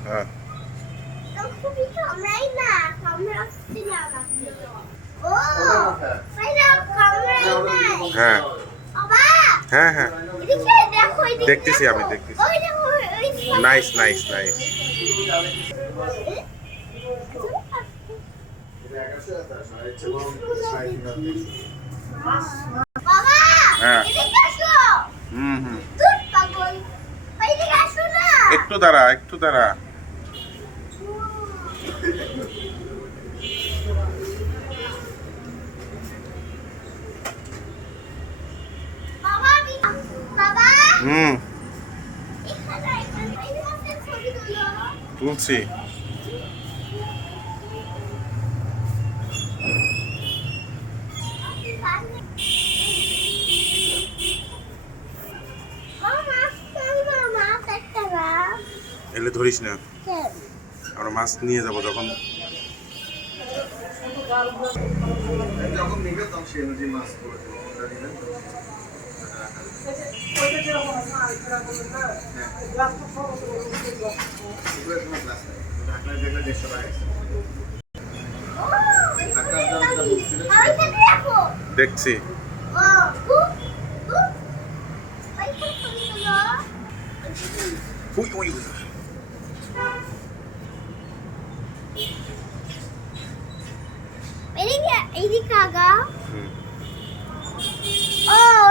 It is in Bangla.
হ্যাঁ হ্যাঁ হ্যাঁ হ্যাঁ দেখতেছি আমি দেখতেছি নাইস নাইস নাইস হ্যাঁ হুম হুম একটু দাঁড়া একটু দাঁড়া হুম তুলছি এলে ধরিস না আমরা মাছ নিয়ে যাবো যখন নিবে তখন সে অনুযায়ী মাছ করে দেবো দেখছি উই উই এদিকে আগা। হুম ও